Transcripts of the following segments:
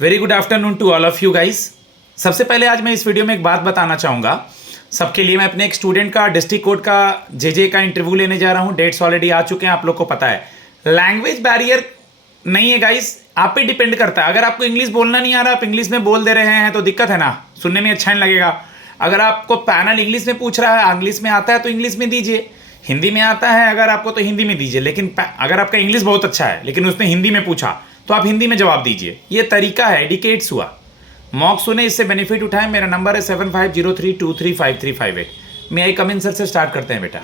Very good afternoon to all of you guys. सबसे पहले आज मैं इस वीडियो में एक बात बताना चाहूँगा सबके लिए। मैं अपने एक स्टूडेंट का डिस्ट्रिक्ट कोर्ट का जेजे का इंटरव्यू लेने जा रहा हूँ। डेट्स ऑलरेडी आ चुके हैं, आप लोग को पता है। लैंग्वेज बैरियर नहीं है गाइस, आप पे डिपेंड करता है। अगर आपको इंग्लिश बोलना नहीं आ रहा, आप इंग्लिश में बोल दे रहे हैं तो दिक्कत है ना, सुनने में अच्छा नहीं लगेगा। अगर आपको पैनल इंग्लिश में पूछ रहा है, इंग्लिश में आता है तो इंग्लिश में दीजिए, हिंदी में आता है अगर आपको तो हिंदी में दीजिए। लेकिन अगर आपका इंग्लिश बहुत अच्छा है लेकिन उसने हिंदी में पूछा तो आप हिंदी में जवाब दीजिए। ये तरीका है, एडिकेट्स हुआ। मॉक सुने, इससे बेनिफिट उठाएं। मेरा नंबर है 7503235358। मे आई कम इन सर से स्टार्ट करते हैं बेटा।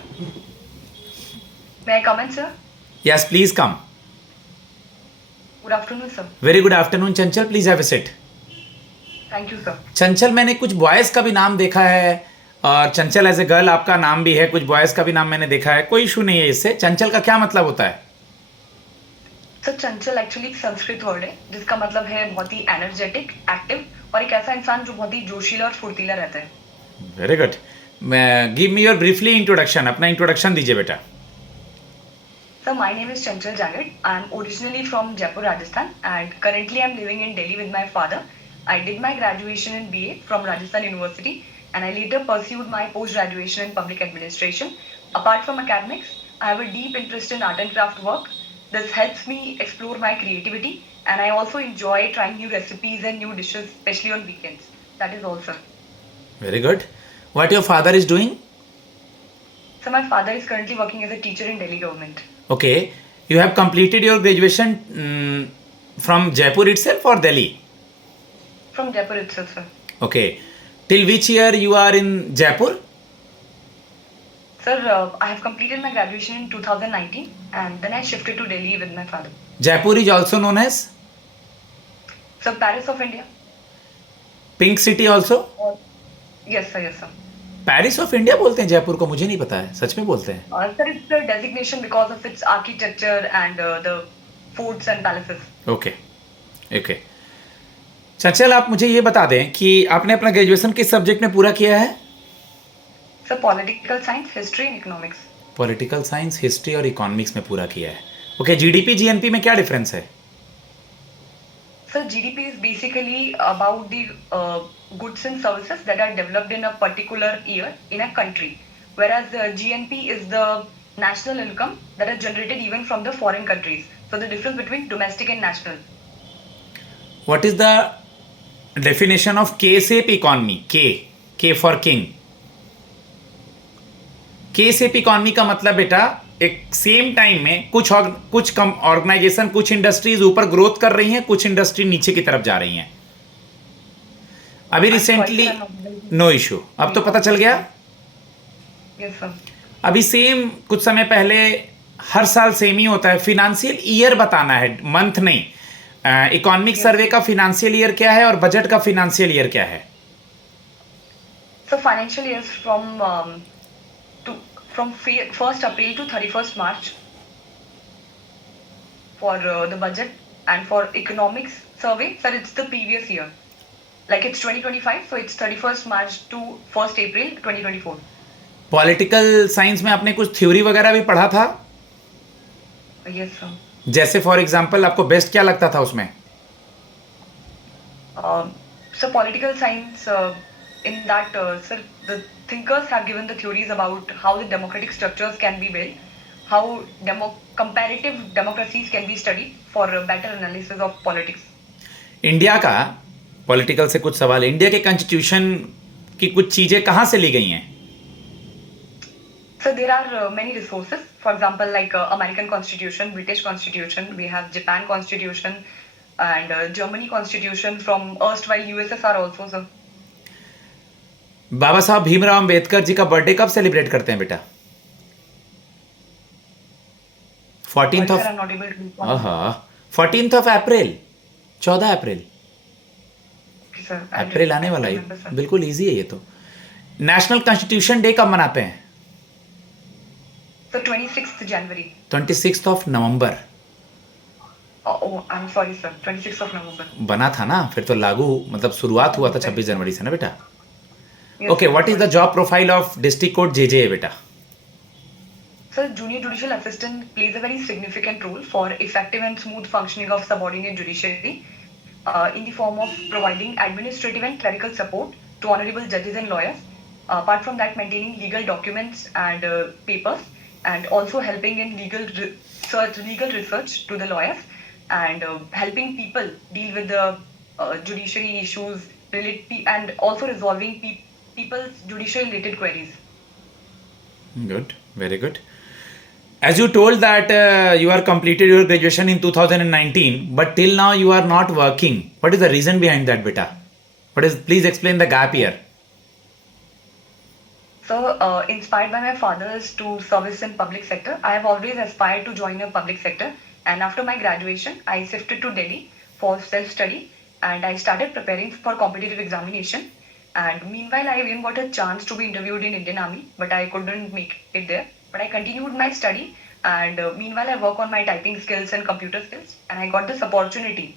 May I come in, sir? Yes please come. Good afternoon, sir. Very good afternoon Chanchal, please have a seat. Thank you, sir. चंचल, मैंने कुछ बॉयज़ का भी नाम देखा है और चंचल एज ए गर्ल आपका नाम भी है, कुछ बॉयज़ का भी नाम मैंने देखा है। कोई इशू नहीं है इससे। चंचल का क्या मतलब होता है? सर चंचल एक्चुअली एक संस्कृत वर्ड है जिसका मतलब है बहुत ही एनर्जेटिक, एक्टिव और एक ऐसा इंसान जो बहुत ही जोशीला और फुर्तीला रहता है। Very good. मैं give me your briefly introduction, अपना इंट्रोडक्शन दीजिए बेटा। Sir, my name is Chanchal Jagad. I am originally from Jaipur, Rajasthan, and currently I am living in Delhi with my father. I did my graduation in BA from Rajasthan University, and I later pursued my post-graduation in public administration. Apart from academics, I have a deep interest in art and craft work. This helps me explore my creativity, and I also enjoy trying new recipes and new dishes, especially on weekends. That is all, sir. Very good. What your father is doing? So my father is currently working as a teacher in Delhi government. Okay, you have completed your graduation from Jaipur itself or Delhi? From Jaipur itself, sir. Okay, till which year you are in Jaipur? Sir, I have completed my graduation in 2019 and then I shifted to Delhi with my father. Jaipur is also known as So Paris of India? Pink City also? Or yes, sir, yes, sir. Paris of India बोलते हैं जयपुर को, मुझे नहीं पता है, सच में बोलते हैं? Sir, it's the designation because of its architecture and the forts and palaces. Okay okay. चंचल, आप मुझे ये बता दें कि आपने अपना ग्रेजुएशन किस सब्जेक्ट में पूरा किया है? Sir, political science, history and economics. Political science, history और इकोनॉमिक्स में पूरा किया है। ओके, जीडीपी जीएनपी में क्या डिफरेंस है? Sir, GDP is basically about the goods and services that are developed in a particular year in a country, whereas GNP is the national income that is generated even from the foreign countries. So the difference between domestic and national. What is the definition of के shape economy? के for king. के shape economy का मतलब बेटा, एक same time में कुछ कम organisation, कुछ इंडस्ट्रीज ऊपर ग्रोथ कर रही हैं, कुछ इंडस्ट्री नीचे की तरफ जा रही हैं। अभी रिसेंटली नो इशू, अब तो पता चल गया। Yes, sir. अभी सेम कुछ समय पहले, हर साल सेम ही होता है, फिनेंशियल ईयर बताना है, मंथ नहीं। इकोनॉमिक सर्वे का फिनेंशियल ईयर क्या है और बजट का फिनेंशियल ईयर क्या है? So financial years from 1st April to 31st March for the budget, and for economics survey, sir, it's the previous year. Like it's 2025, so it's 31st March to 1st April 2024. Political science में आपने कुछ theory वगैरह भी पढ़ा था? Yes, sir. जैसे for example आपको best क्या लगता था उसमें? So political science, in that, sir, the thinkers have given the theories about how the democratic structures can be built, how comparative democracies can be studied for a better analysis of politics. India का political से कुछ सवाल। India के constitution की कुछ चीजें कहाँ से ली गई हैं? So there are many resources. For example, like American Constitution, British Constitution, we have Japan Constitution, and Germany Constitution from erstwhile USSR also, sir. बाबा साहब भीमराव अंबेडकर जी का बर्थडे कब सेलिब्रेट करते हैं बेटा? 14th Sir, of I'm not able to. 14th of April, 14 April. Okay, sir. अप्रैल आने वाला remember, है, sir. बिल्कुल easy है ये तो। नेशनल कॉन्स्टिट्यूशन डे कब मनाते हैं? So 26th January. 26 of November. Oh, I'm sorry, sir. 26th of November. बना था ना, फिर तो लागू, मतलब शुरुआत हुआ था 26 जनवरी से ना बेटा। Yes, okay, sir. What is the job profile of district court JJ बेटा? Sir, junior judicial assistant plays a very significant role for effective and smooth functioning of subordinate judiciary. in the form of providing administrative and clerical support to honorable judges and lawyers. Apart from that, maintaining legal documents and papers, and also helping in legal research to the lawyers, and helping people deal with the judiciary issues and also resolving people's judicial related queries. Good, very good. As you told that you are completed your graduation in 2019, but till now you are not working. What is the reason behind that, beta? Please explain the gap here. So, inspired by my father's to service in public sector, I have always aspired to join a public sector. And after my graduation, I shifted to Delhi for self-study, and I started preparing for competitive examination. And meanwhile, I even got a chance to be interviewed in Indian Army, but I couldn't make it there. But I continued my study, and meanwhile, I work on my typing skills and computer skills. And I got this opportunity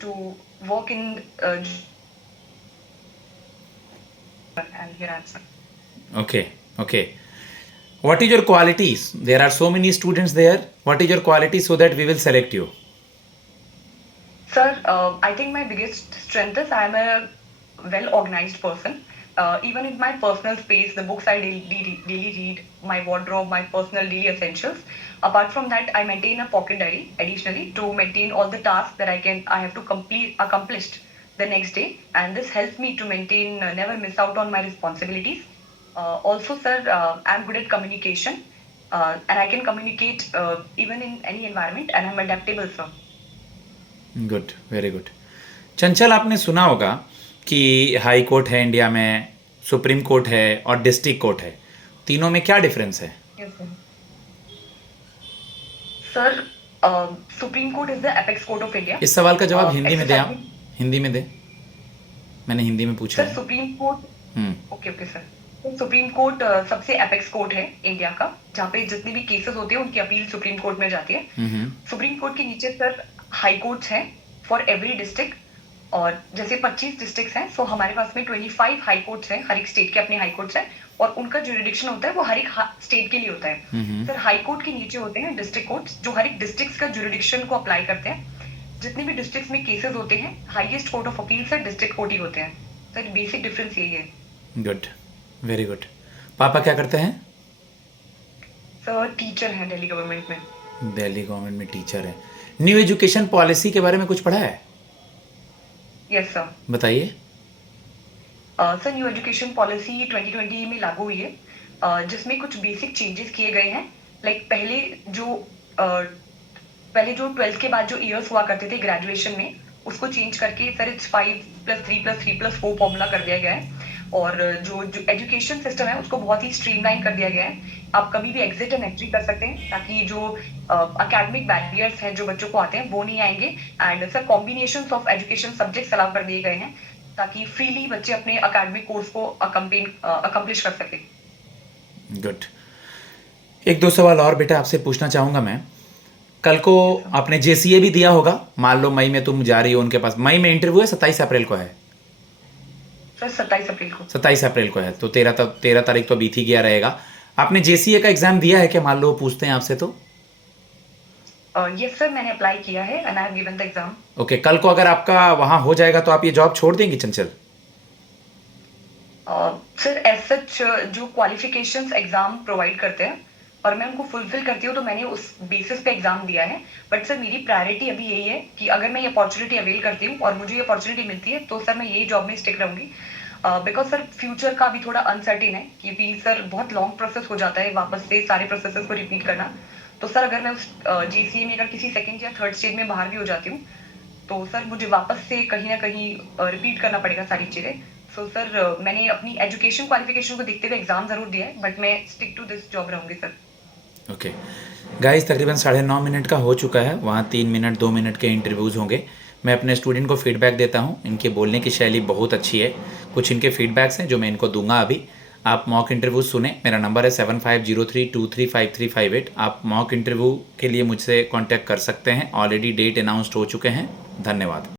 to work in. And here I am, sir. Okay. What is your qualities? There are so many students there. What is your quality so that we will select you? Sir, I think my biggest strength is I am a well-organized person. Even in my personal space, the books I daily read, my wardrobe, my personal daily essentials. Apart from that, I maintain a pocket diary additionally to maintain all the tasks that I have to accomplished the next day, and this helps me to maintain never miss out on my responsibilities. Also, sir, I'm good at communication, and I can communicate even in any environment, and I'm adaptable, sir. Good, very good. चंचल, आपने सुना होगा कि high court है India में, supreme court है और district court है. तीनों में क्या डिफरेंस है? Yes, sir. Sir, Supreme Court is the apex court of India. इस सवाल का जवाब हिंदी में दे आप. exercising- हिंदी में दे. मैंने हिंदी में पूछा सर, है. Supreme court okay sir. Supreme court सबसे एपेक्स कोर्ट है इंडिया का, जहाँ पे जितने भी केसेस होते हैं उनकी अपील सुप्रीम कोर्ट में जाती है. सुप्रीम कोर्ट के नीचे सर हाई कोर्ट्स हैं फॉर एवरी डिस्ट्रिक्ट, और जैसे 25 डिस्ट्रिक्ट्स हैं, सो हमारे पास में 25 हाई कोर्ट्स हैं. हर एक स्टेट के अपने हाई कोर्ट्स हैं, और उनका जुरिडिक्शन होता है वो हर एक स्टेट के लिए होता है. सर, हाई कोर्ट के नीचे होते हैं डिस्ट्रिक्ट कोर्ट्स, जो हर एक डिस्ट्रिक्ट का जुरिडिक्शन को अप्लाई करते हैं. जितने भी डिस्ट्रिक्ट में केसेस होते हैं, हाईएस्ट कोर्ट ऑफ अपील से डिस्ट्रिक्ट कोर्ट ही होते हैं. सर, बेसिक डिफरेंस यही है. Good, very good. पापा क्या करते हैं? सर, टीचर हैं दिल्ली गवर्नमेंट में. दिल्ली गवर्नमेंट में टीचर है. न्यू एजुकेशन पॉलिसी के बारे में कुछ पढ़ा है? Yes sir. बताइए. सर, न्यू एजुकेशन पॉलिसी 2020 में लागू हुई है, जिसमें कुछ बेसिक चेंजेस किए गए हैं. लाइक पहले जो 12th के बाद जो ईयर्स हुआ करते थे ग्रेजुएशन में, उसको चेंज करके सर इट्स 5+3+3+4 फॉर्मूला कर दिया गया है. और जो एजुकेशन सिस्टम है उसको बहुत ही स्ट्रीमलाइन कर दिया गया है. आप कभी भी एग्जिट एंड एंट्री कर सकते हैं, ताकि जो अकेडमिक बैरियर्स हैं जो बच्चों को आते हैं वो नहीं आएंगे. And sir, combinations of education subjects allow कर दिए गए हैं, ताकि फ्रीली बच्चे अपने अकेडमिक कोर्स को अकम्प्लिश कर सकें. गुड. एक दो सवाल और बेटा आपसे पूछना चाहूँगा मैं. कल को आपने जेसीए भी दिया होगा, मान लो मई में तुम जा रही हो उनके पास. मई में इंटरव्यू है, 27 अप्रैल को है. सर, 27 अप्रैल को. 27 अप्रैल को है, तो 13 तारीख तो बीत ही गया रहेगा. आपने जेसीए का एग्जाम दिया है क्या? मान लो पूछते हैं आपसे तो. यस सर, मैंने अप्लाई किया है and I have given the exam. Okay, कल को अगर आपका वहाँ हो जाएगा तो आप ये जॉब छोड़ देंगे चंचल? सर, एज सच जो क्वालिफिकेशंस एग्जाम प्रोवाइड करते हैं और मैं उनको फुलफिल करती हूँ, तो मैंने उस बेसिस पे एग्जाम दिया है. बट सर, मेरी प्रायोरिटी अभी यही है कि अगर मैं ये अपॉर्चुनिटी अवेल करती हूँ और मुझे ये अपॉर्चुनिटी मिलती है, तो सर मैं यही जॉब में स्टिक रहूंगी. बिकॉज सर, फ्यूचर का भी थोड़ा अनसर्टेन है, क्योंकि सर बहुत लॉन्ग प्रोसेस हो जाता है वापस से सारे प्रोसेसेस को रिपीट करना. तो सर, अगर मैं उस जीसीए में अगर किसी सेकंड या थर्ड स्टेज में बाहर भी हो जाती हूँ, तो सर मुझे वापस से कहीं ना कहीं रिपीट करना पड़ेगा सारी चीज़ें. सो सर, मैंने अपनी एजुकेशन क्वालिफिकेशन को देखते हुए एग्जाम जरूर दिया है, बट मैं स्टिक टू दिस जॉब रहूंगी सर. ओके गाइस, तकरीबन 9.5 मिनट का हो चुका है. वहाँ 3 मिनट 2 मिनट के इंटरव्यूज़ होंगे. मैं अपने स्टूडेंट को फीडबैक देता हूँ. इनके बोलने की शैली बहुत अच्छी है. कुछ इनके फीडबैक्स हैं जो मैं इनको दूंगा अभी. आप मॉक इंटरव्यू सुने. मेरा नंबर है 7503235358. आप मॉक इंटरव्यू के लिए मुझसे कांटेक्ट कर सकते हैं. ऑलरेडी डेट अनाउंस्ड हो चुके हैं. धन्यवाद.